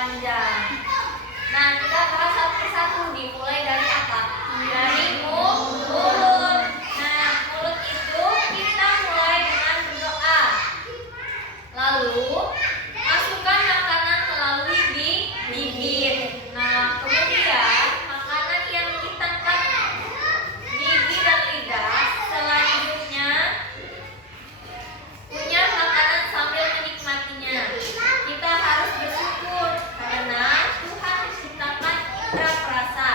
panjang. Nah, kita bahas satu persatu, dimulai dari apa? Dari mulut. Nah, mulut itu kita mulai dengan berdoa. Lalu masukkan makanan melalui bibir. Nah, kemudian makanan yang ditangkap gigi dan lidah selanjutnya punya makanan sambil menikmatinya. Kita harus bersyukur karena Tuhan menciptakan indera perasa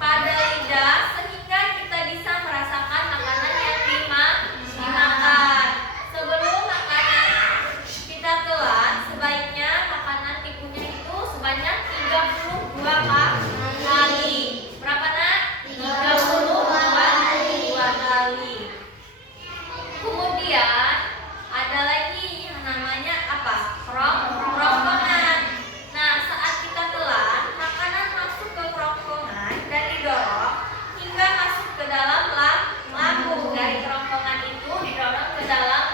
pada lidah sehingga kita bisa merasakan makanan yang dimakan. Sebelum makanan kita telan, sebaiknya makanan dikunyah itu sebanyak 32 kali. Berapa nak? 32 kali. Kemudian ada lagi yang namanya apa? Kerongkongan. Nah, saat kita telan, makanan masuk ke kerongkongan dan didorong hingga masuk ke dalam lambung. Dari kerongkongan itu didorong ke dalam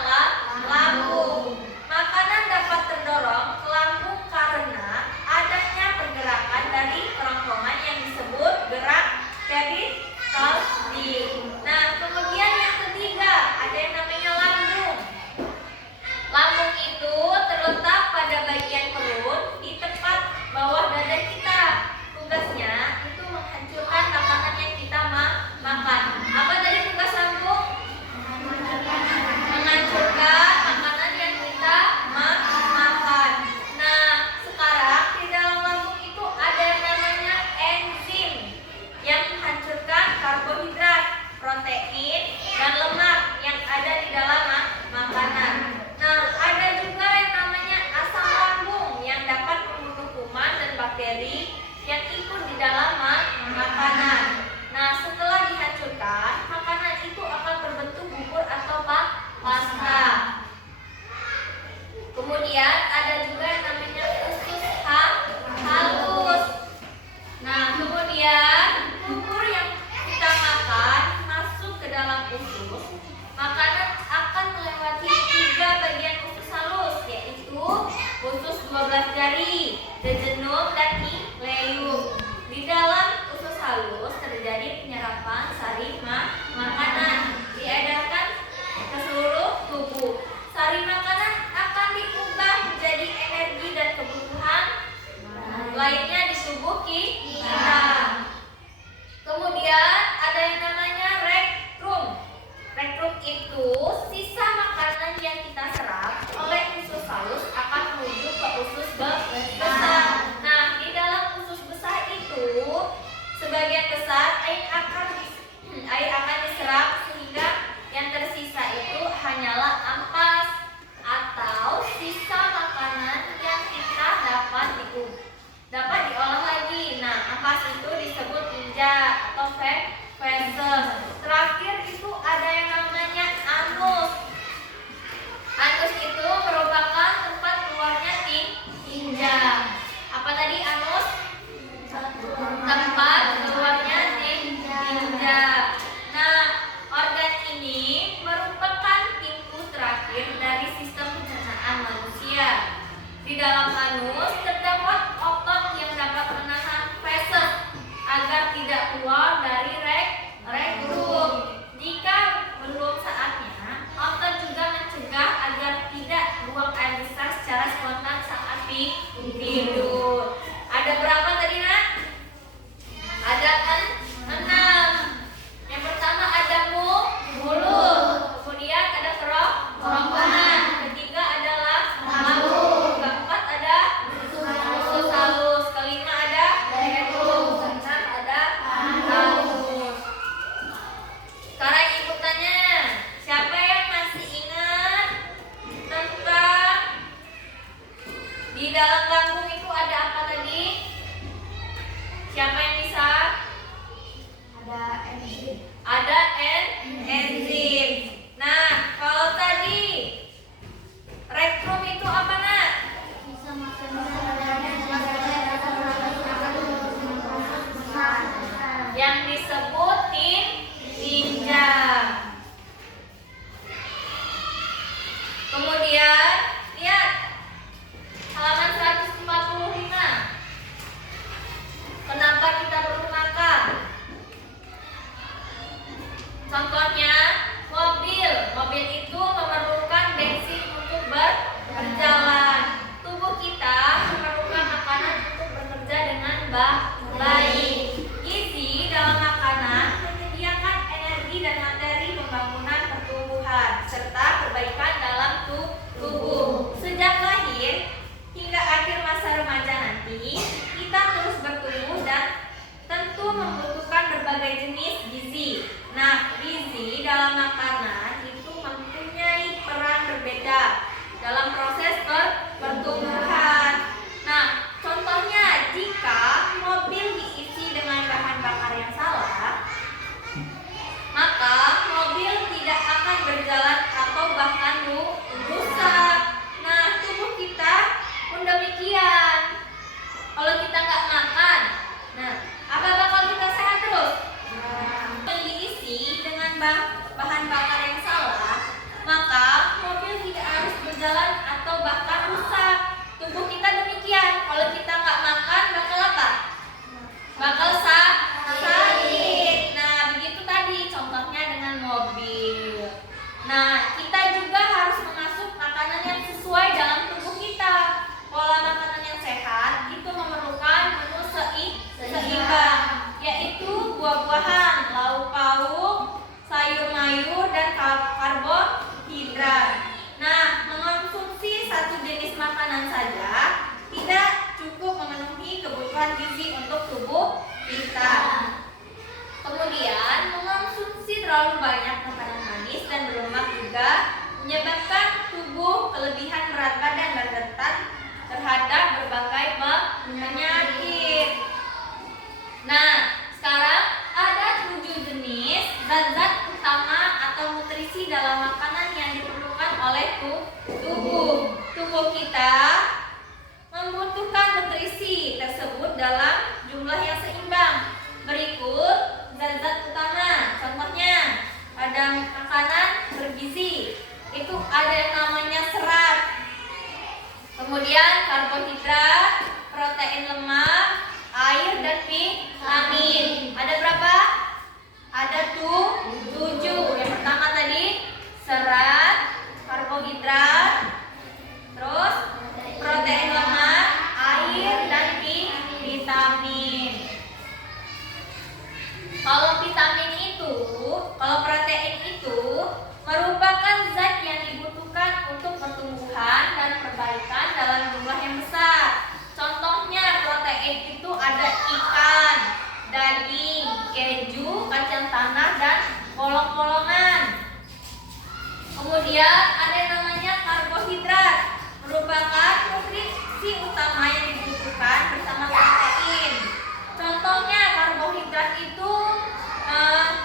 lambung. Makanan dapat terdorong ke lambung karena adanya pergerakan dari kerongkongan yang disebut gerak peristaltik. Nah, kemudian yang ketiga ada yang namanya lambung. Lambung itu terletak pada bagian perut di tempat bawah dada kita. Tugasnya itu menghancurkan makanan yang kita makan. Apa tadi tugas lambung? Menghancurkan makanan yang kita makan. Nah, sekarang di dalam lambung itu ada yang namanya enzim yang menghancurkan karbohidrat, protein, dan lemak yang ada di dalam makanan. Nah, ada juga yang namanya asam lambung yang dapat membunuh kuman dan bakteri yang ikut di dalam makanan. Nah, setelah dihancurkan, makanan itu akan berbentuk bubur atau pasta. Kemudian ada juga yang namanya usus halus. Nah, kemudian bubur yang kita makan masuk ke dalam usus. Makanan akan melewati 3 bagian usus halus, yaitu usus 12 jari, jejunum, dan ileum. Di dalam usus halus terjadi penyerapan sari makanan, diedarkan ke seluruh tubuh. Sari makanan akan diubah menjadi energi dan kebutuhan lainnya di tubuh kita. Kemudian ada yang namanya rektum. Rektum itu sisa makanan yang kita serap oleh usus halus akan menuju ke usus besar. Nah, di dalam usus besar itu sebagian besar air akan diserap sehingga yang tersisa itu hanyalah ampas atau sisa makanan yang kita dapat diolah lagi. Nah, ampas itu disebut tinja atau feses. Terakhir itu ada yang namanya anus. Anus itu merupakan tempat keluarnya tinja. Apa tadi anus? Tempat keluarnya tinja. Nah, organ ini merupakan pintu terakhir dari sistem pencernaan manusia. Di dalam anus terdapat otot yang dapat menahan feses agar tidak keluar dari rektum. Jika belum saatnya, otot juga mencegah agar tidak buang air besar secara spontan saat tidur. Ada berapa tadi nak? Ada 6. Yang pertama ada mulut, kemudian ada kerongkongan, ketiga adalah lambung, keempat ada usus halus, kelima ada rektum, keenam ada anus. Sekarang ibu tanya, siapa yang masih ingat tentang di dalam lambung itu ada apa tadi? Siapa yang bisa? Ada enzim. Ada enzim. Nah, kalau tadi rektum itu apa nak? Bisa makan Yang disebut tinja. Kemudian lihat halaman 140 nanti kita terus bertumbuh dan tentu membutuhkan berbagai jenis gizi. Nah, gizi dalam makanan itu mempunyai peran berbeda dalam proses pertumbuhan. Nah, contohnya jika mobil diisi dengan bahan bakar yang salah, maka mobil tidak akan berjalan atau bahkan rusak. Nah, tubuh kita pun demikian. Kalau kita nggak makan, nah, apa bakal kita sehat terus? Diisi dengan bahan bakar yang salah, maka mobil tidak harus berjalan atau bahkan rusak. Tubuh kita demikian. Kalau kita nggak makan, bakal apa? Bakal sakit. Nah, begitu tadi contohnya dengan mobil. Nah, kita juga harus mengasuh makanan yang sesuai dalam tubuh kita. Pola makanan yang sehat itu memerlukan menu seimbang, yaitu buah-buahan, lauk pauk, sayur mayur, dan karbohidrat. Nah, mengonsumsi satu jenis makanan saja tidak cukup memenuhi kebutuhan gizi untuk tubuh kita. Kemudian, mengonsumsi terlalu banyak makanan manis dan berlemak juga menyebabkan tubuh kelebihan berat badan dan rentan terhadap berbagai penyakit. Nah, sekarang ada 7 jenis zat-zat utama atau nutrisi dalam makanan yang diperlukan oleh tubuh. Tubuh kita membutuhkan nutrisi tersebut dalam jumlah yang seimbang. Berikut zat-zat utama. Contohnya, ada makanan bergizi. Itu ada yang namanya serat. Kemudian karbohidrat, protein lemak, air, dan vitamin. Ada berapa? Ada 7. Yang pertama tadi serat, karbohidrat, terus protein lemak, air, dan vitamin. Kalau protein itu merupakan zat yang dibutuhkan untuk pertumbuhan dan perbaikan dalam jumlah yang besar. Contohnya protein itu ada ikan, daging, keju, kacang tanah, dan polong-polongan. Kemudian ada yang namanya karbohidrat, merupakan nutrisi utama yang dibutuhkan bersama protein. Contohnya karbohidrat itu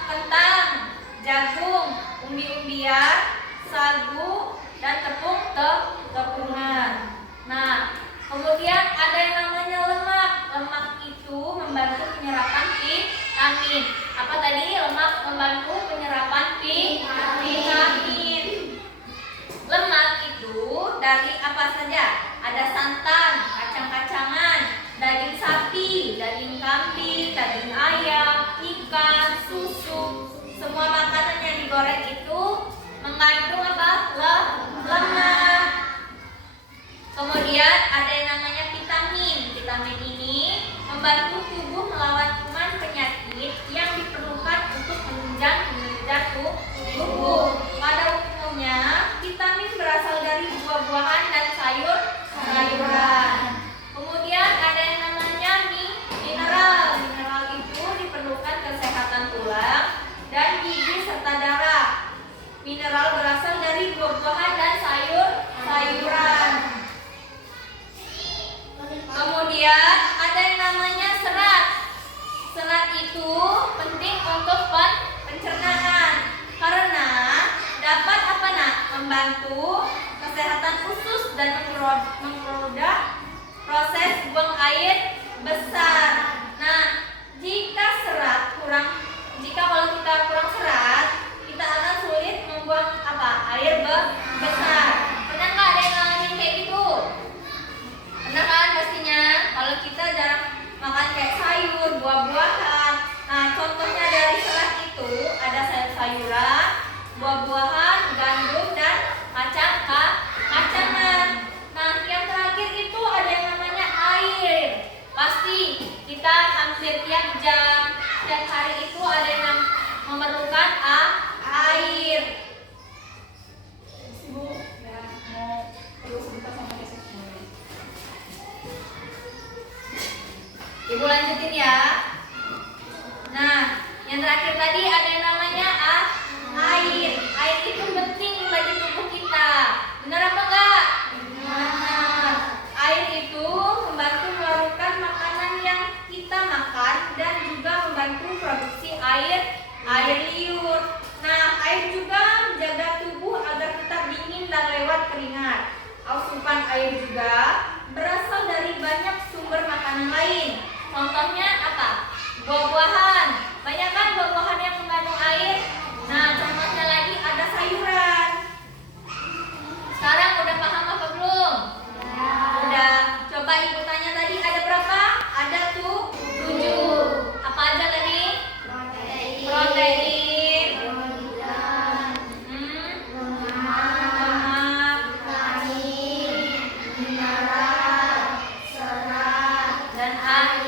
kentang, jagung, umbi-umbian, sagu, dan tepungan. Nah, kemudian ada yang namanya lemak. Lemak itu membantu penyerapan vitamin. Apa tadi? Lemak membantu penyerapan vitamin. Lemak itu dari apa saja? Ada santan, kacang-kacangan, daging sapi, daging kambing, daging ayam, ikan, susu. Semua makanan yang digoreng itu mengandung apa? Lemak. Kemudian ada yang namanya vitamin. Vitamin ini membantu tubuh melawan kuman penyakit yang diperlukan untuk menunjang kinerja tubuh. Pada umumnya, vitamin berasal dari buah-buahan dan sayur-sayuran. Kemudian ada yang namanya mineral. Mineral itu diperlukan kesehatan tulang dan gigi serta darah. Mineral berasal dari buah-buahan dan sayur-sayuran. Kemudian ada yang namanya serat. Serat itu penting untuk pencernaan karena dapat membantu kesehatan usus dan mempermudah proses buang air besar. Nah, kalau kita kurang serat, kita akan sulit membuang air besar. Pernah nggak ada yang ngalamin kayak gitu? Pernah kan pastinya. Kalau kita jarang makan kayak sayur, buah-buahan. Nah, contohnya dari serat itu ada sayur-sayuran, buah-buahan, gandum, dan kacangan. Nah, yang terakhir itu Ibu lanjutin ya. Nah, yang terakhir tadi ada yang namanya air. Air itu penting bagi tubuh kita. Benar apa enggak? Benar. Air itu membantu melarutkan makanan yang kita makan dan juga membantu produksi air liur. Nah, air juga menjaga tubuh agar tetap dingin dan lewat keringat. Asupan air juga berasal dari banyak sumber makanan lain. Contohnya apa? Buah-buahan. Banyak kan buah-buahan yang mengandung air? Nah, contohnya lagi ada sayuran. Sekarang udah paham apa belum? Udah. Coba ibu tanya tadi ada berapa? Ada tuh 7. Apa aja tadi? Protein. Lemak. Dan air.